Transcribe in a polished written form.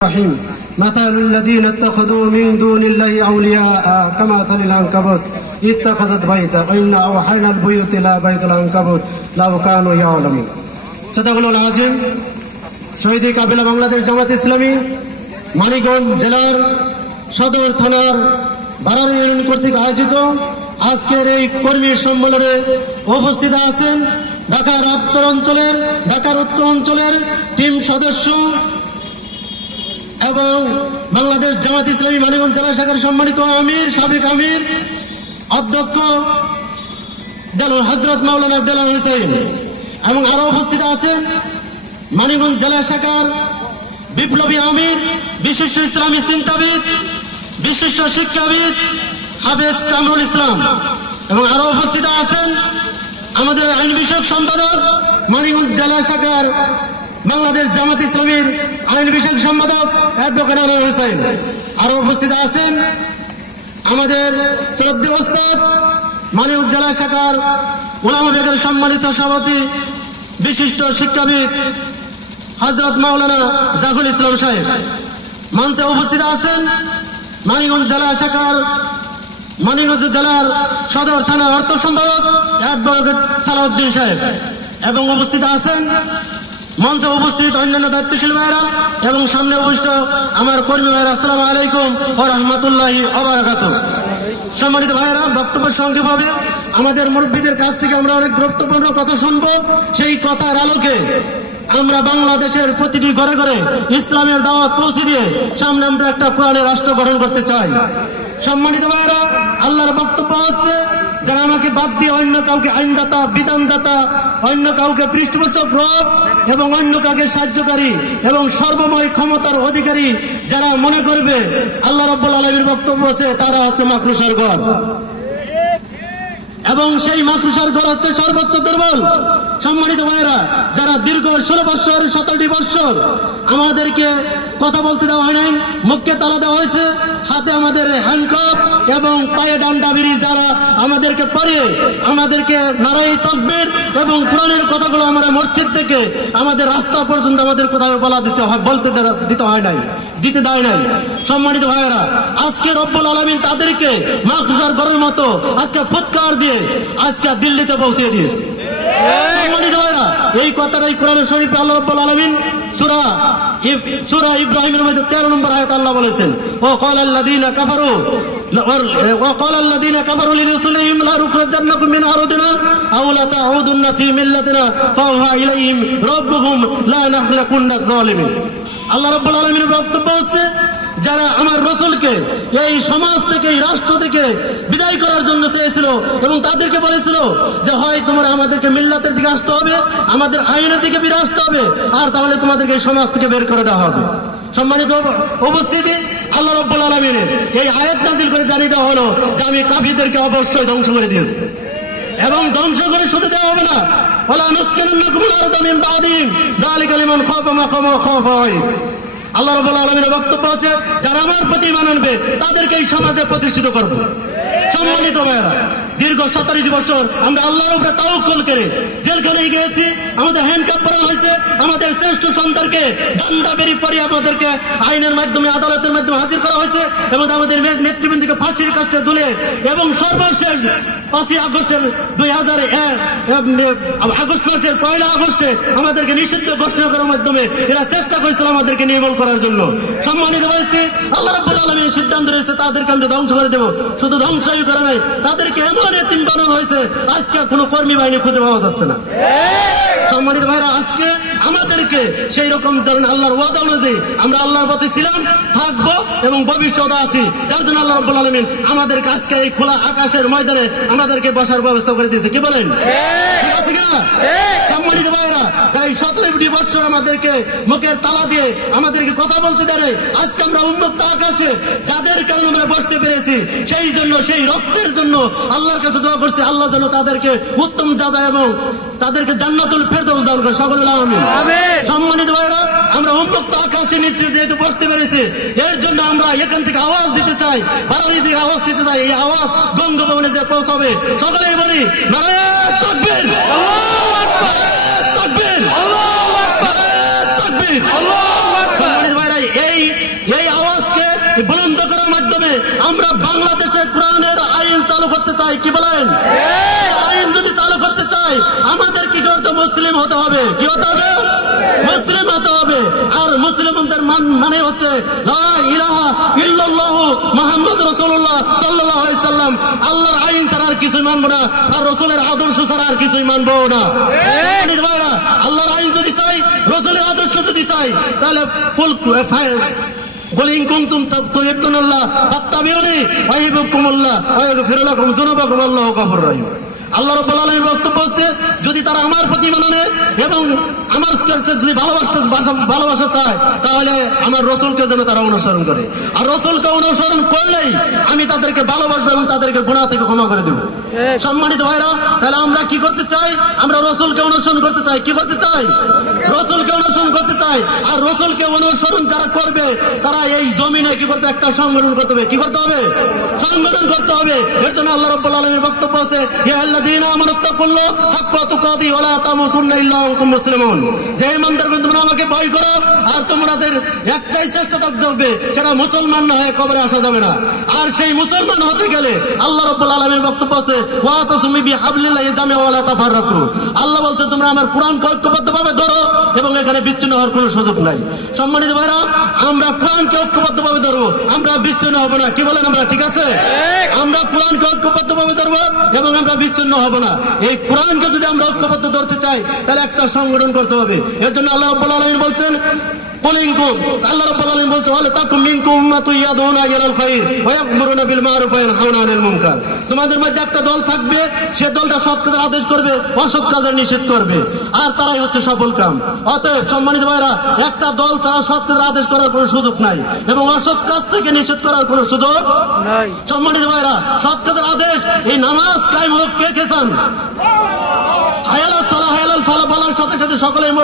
الرحيم مثل الذين اتخذوا من دون الله أولياء كمثل العنكبوت اتخذت بيتا وإنا أوحينا البيوت إلى بيت العنكبوت لو كانوا يعلمون। সাদাকুল আজিম শহীদি কাফেলা বাংলাদেশ জামাত ইসলামী মানিকগঞ্জ জেলার সদর থানার বারারি ইউনিয়ন কর্তৃক আয়োজিত আজকের এই কর্মী সম্মেলনে উপস্থিত আছেন ঢাকার উত্তর অঞ্চলের টিম সদস্য এবং বাংলাদেশ জামাত ইসলামী মানিকগঞ্জ জেলা শাখার সম্মানিত সাবেক আমির অধ্যক্ষ হযরত মাওলানা দেলোয়ার হোসেন এবং আরো উপস্থিত আছেন মানিকগঞ্জ জেলা শাখার বিপ্লবী আমির বিশিষ্ট ইসলামী চিন্তাবিদ বিশিষ্ট শিক্ষাবিদ হাফেজ কামরুল ইসলাম এবং আরো উপস্থিত আছেন আমাদের আইন বিষয়ক সম্পাদক মানিকগঞ্জ জেলা শাখার বাংলাদেশ জামাত ইসলামীর আইন বিষয়ক সম্পাদক অ্যাডভোকেট আনোয়ার হোসেন। আরো উপস্থিত আছেন আমাদের শ্রদ্ধেয় ওস্তাদ মানিকগঞ্জ জেলা শাখার উলামা বিভাগের সম্মানিত সভাপতি বিশিষ্ট শিক্ষাবিদ হযরত মাওলানা জাফর ইসলাম সাহেব। মঞ্চে উপস্থিত আছেন মানিকগঞ্জ জেলার সদর থানার অর্থ সম্পাদক অ্যাডভোকেট সালাউদ্দিন সাহেব এবং উপস্থিত আছেন মঞ্চে উপস্থিত অন্যান্য দায়িত্বশীল ভাইরা এবং সামনে উপস্থিত আমার কর্মী ভাইরা। আসসালামু আলাইকুম ওয়া রাহমাতুল্লাহি ওয়া বারাকাতুহু। সম্মানিত ভাইরা, বক্তব্য সংক্ষেপ হবে। আমাদের মুরব্বীদের কাছ থেকে আমরা অনেক গুরুত্বপূর্ণ কথা শুনবো। সেই কথার আলোকে আমরা বাংলাদেশের প্রতিটি ঘরে ঘরে ইসলামের দাওয়াত পৌঁছে দিয়ে সামনে আমরা একটা কোরআনের রাষ্ট্র গঠন করতে চাই। সম্মানিত ভাইরা, আল্লাহর বক্তব্য হচ্ছে যারা আমাকে বাদ দিয়ে অন্য কাউকে আইনদাতা বিধানদাতা অন্য কাউকে পৃষ্ঠপোষক রব এবং অন্য কাউকে সাহায্যকারী এবং সর্বময় ক্ষমতার অধিকারী যারা মনে করবে আল্লাহ রাব্বুল আলামিনের বক্তব্য হচ্ছে তারা হচ্ছে মাকরুসার ঘর এবং সেই মাকরুসার ঘর হচ্ছে সর্বোচ্চ দুর্বল। সম্মানিত ভাইরা, যারা দীর্ঘ 16 বছর 17টি বছর আমাদেরকে কথা বলতে দেওয়া হয় নাই, মুখকে তালা দেওয়া হয়েছে, হাতে আমাদের হ্যান্ডকাপ এবং পায়ে ডান্ডা বিড়ি যারা আমাদেরকে পরে আমাদেরকে নারায়ে তাকবীর এবং কোরআনের কথাগুলো আমরা মসজিদ থেকে আমাদের রাস্তা পর্যন্ত আমাদের কোথাও দিতে দেয় নাই। সম্মানিত ভাইয়েরা, আজকে রব্বুল আলামিন তাদেরকে মাকরুসার ঘরের মতো আজকে ফুৎকার দিয়ে আজকে দিল্লিতে পৌঁছে দিয়েছে। সম্মানিত ভাইয়েরা, এই কথাটাই কোরআনের শরীফে আল্লাহ রাব্বুল আলামিন সূরা ইব্রাহিমের মধ্যে 13 নম্বর আয়াতে আল্লাহ বলেছেন, ও ক্বালাল্লাযীনা কাফারু লিরুসুলিহিম লা নুখরিজান্নাকুম মিন আরদিনা আও লা তাউদুন্না ফি মিল্লাতিনা ফাওহা ইলাইহিম রাব্বুহুম লা নাহলাকুন্না যালিমিন। আল্লাহ রাব্বুল আলামিনের বক্তব্য হচ্ছে যারা আমার রাসূলকে এই সমাজ থেকে এই রাষ্ট্র থেকে বিদায় করার জন্য চেয়েছিল এবং তাদেরকে বলেছিল যে হয় তোমরা আমাদেরকে মিল্লাতের দিকে আসতে হবে, আমাদের আইনের দিকে ফিরে আসতে হবে, আর তাহলে তোমাদেরকে এই সমাজ থেকে বের করে দেওয়া হবে। সম্মানিত উপস্থিতি, আল্লাহ রাব্বুল আলামিনের এই আয়াত নাযিল করে জানিয়ে দেওয়া হলো যে আমি কাফিরদেরকে অবশ্যই ধ্বংস করে দিই এবং ধ্বংস করে শুধু দেওয়া হবে না, ওয়ালা নুসকিনান্নাকুম আরদা মিন বাদিহিম যালিকা লিমান খাফা মাকামা খাফাই। আল্লাহ রাব্বুল আলামিনের বক্তব্য হচ্ছে যারা আমার প্রতি ঈমান আনবে তাদেরকে এই সমাজে প্রতিষ্ঠিত করব। সম্মানিত ভাইয়েরা, দীর্ঘ 17 বছর আমরা আল্লাহর উপরে তাওয়াক্কুল করে জেলখানে গিয়েছি, আমাদের হ্যান্ডকাপ করা হয়েছে, আমাদের শ্রেষ্ঠ সন্তানকে ডান্ডা বেরি পরে আমাদেরকে আইনের মাধ্যমে আদালতের মাধ্যমে হাজির করা হয়েছে এবং আমাদের নেতৃবৃন্দকে ফাঁসির কাস্টে ঝুলে এবং সর্বশেষ 5 আগস্টের 2001 আগস্ট মাসের 1 আগস্টে আমাদেরকে নিষিদ্ধ ঘোষণা করার মাধ্যমে এরা চেষ্টা করেছিল আমাদেরকে নির্মূল করার জন্য। সম্মানিত ভাইস্তি, আল্লাহ রাব্বুল আলামিন সিদ্ধান্ত রয়েছে তাদেরকে আমরা ধ্বংস করে দেব। শুধু ধ্বংসই করে নাই, তাদেরকে এমন এতিম বানানো হয়েছে আজকে কোনো কর্মী বাহিনী খুঁজে পাওয়া যাচ্ছে না। সম্মানিত ভাইরা, আজকে আমাদেরকে সেই রকম ধরনের আল্লাহর ওয়াদা অনুযায়ী আমরা আল্লাহর পথে ছিলাম, থাকবো এবং ভবিষ্যতে আছি, যার জন্য আল্লাহ রাব্বুল আলামিন আমাদেরকে আজকে এই খোলা আকাশের ময়দানে আমাদেরকে বসার ব্যবস্থা করে দিয়েছে। কি বলেন? ঠিক আছে কিনা? সম্মানিত ভাইরা, এই 17 বছর আমাদেরকে মুখের তালা দিয়ে আমাদেরকে কথা বলতে দেয়, আজকে আমরা উন্মুক্ত আকাশে যাদের কারণে আমরা বসতে পেরেছি, সেই জন্য সেই রক্তের জন্য আল্লাহর কাছে দোয়া করছি আল্লাহ যেন তাদেরকে উত্তম জাযা এবং তাদেরকে জান্নাতুল ফেরদৌস দান করে। সকলে আমিন। সম্মানিত ভাইরা, আমরা উন্মুক্ত আকাশে নিচে যেহেতু বসতে পেরেছি, এর জন্য আমরা এখান থেকে আওয়াজ দিতে চাই, বাড়ি থেকে আওয়াজ দিতে চাই। এই আওয়াজ বঙ্গভবনে যে পৌঁছাবে সকলেই বলি নারায়ে তাকবীর, আল্লাহু আকবার, তাকবীর, আল্লাহু আকবার, তাকবীর, আল্লাহু আকবার। সম্মানিত ভাইরা, এই চাই? কি বলেন? আইন যদি চালু করতে চাই আমাদের কি করতে? মুসলিম হতে হবে। কি হতে হবে? মুসলিম হতে হবে। আর মুসলিমদের মানে হচ্ছে লা ইলাহা ইল্লাল্লাহু মুহাম্মদ রাসূলুল্লাহ সাল্লাল্লাহু আলাইহি সাল্লাম। আল্লাহর আইন ছাড়া আর কিছুই মানব না, আর রাসূলের আদর্শ ছাড়া আর কিছুই মানব না। ভাইরা, আল্লাহর আইন যদি চাই, রাসূলের আদর্শ যদি চাই, তাহলে قل إن كنتم تحبون الله فاتبعوني يحببكم الله ويغفر لكم ذنوبكم والله غفور رحيم। আল্লাহ রাব্বুল আলামিন বক্তব্য হচ্ছে, যদি তারা আমার প্রতি মানে এবং আমার যদি ভালোবাসা চায়, তাহলে আমার রসুলকে যেন তারা অনুসরণ করে। আর রসুলকে অনুসরণ করলেই আমি তাদেরকে ভালোবাসবো এবং তাদেরকে গুনাহ থেকে ক্ষমা করে দেব। সম্মানিত ভাইরা, তাহলে আমরা কি করতে চাই? আমরা রসুলকে অনুসরণ করতে চাই। কি করতে চাই? রসুলকে অনুসরণ করতে চাই। আর রসুলকে অনুসরণ যারা করবে তারা এই জমিনে কি করতে? একটা সংগঠন করতে হবে। কি করতে হবে? সংগঠন করতে হবে। এর জন্য আল্লাহ রাব্বুল আলামিনের বক্তব্য আছে, ইয়া আল্লাযীনা আমানু তাকুল্লাহ হাক্কা তুকাতিহি ওয়া লা তামুতুন্না ইল্লা ওয়া আনতুম মুসলিমুন। যে ইমানদারগণ, তোমরা আমাকে ভয় করো আর তোমাদের একটাই চেষ্টা থাকতে হবে, সেটা মুসলমান না হয়ে কবরে আসা যাবে না। আর সেই মুসলমান হতে গেলে আল্লাহ রাব্বুল আলামিনের বক্তব্য আছে, ওয়া তাসমি বিহাবলিল্লাহি জামিআ ওয়া লা তাফাররাকু। আল্লাহ বলছে, তোমরা আমার কোরআনকে ঐক্যবদ্ধভাবে ধরো এবং এখানে বিচ্ছিন্ন হওয়ার কোনো সুযোগ নাই। সম্মানিত ভাইরা, আমরা কোরআনকে ঐক্যবদ্ধভাবে ধরবো, আমরা বিচ্ছিন্ন হব না। কি বলেন? আমরা ঠিক আছে? আমরা কোরআনকে ঐক্যবদ্ধভাবে ধরবো এবং আমরা বিচ্ছিন্ন হব না। এই কোরআনকে যদি আমরা ঐক্যবদ্ধ ধরতে চাই, তাহলে একটা সংগঠন করতে হবে। এর জন্য আল্লাহ রাব্বুল আলামিন বলছেন, আল্লাহ রাব্বুল আলামিন বলছে, ওয়ালা তাকুম মিনকুম উম্মাতুন ইয়াদউনা ইলাল খায়র ওয়া ইয়া'মুরুনা বিল মা'রুফ ওয়া ইয়ানহাউনা আনিল মুনকার। তোমাদের মধ্যে একটা দল থাকবে, সে দলটা সৎ কাজের আদেশ করবে, অসৎ কাজের নিষেধ করবে, আর তারাই হচ্ছে সফল কাম। অতএব সম্মানিত ভাইরা, একটা দল ছাড়া সৎ কাজের আদেশ করার কোনো সুযোগ নাই এবং অসৎ কাজ থেকে নিষেধ করার কোনো সুযোগ নাই। সম্মানিত ভাইরা, সৎ কাজের আদেশ, এই নামাজ কায়েম হোক, কে কে চান? হায়ালাস সালাহ হায়ালাল ফালাহ বলার সাথে সাথে সকলে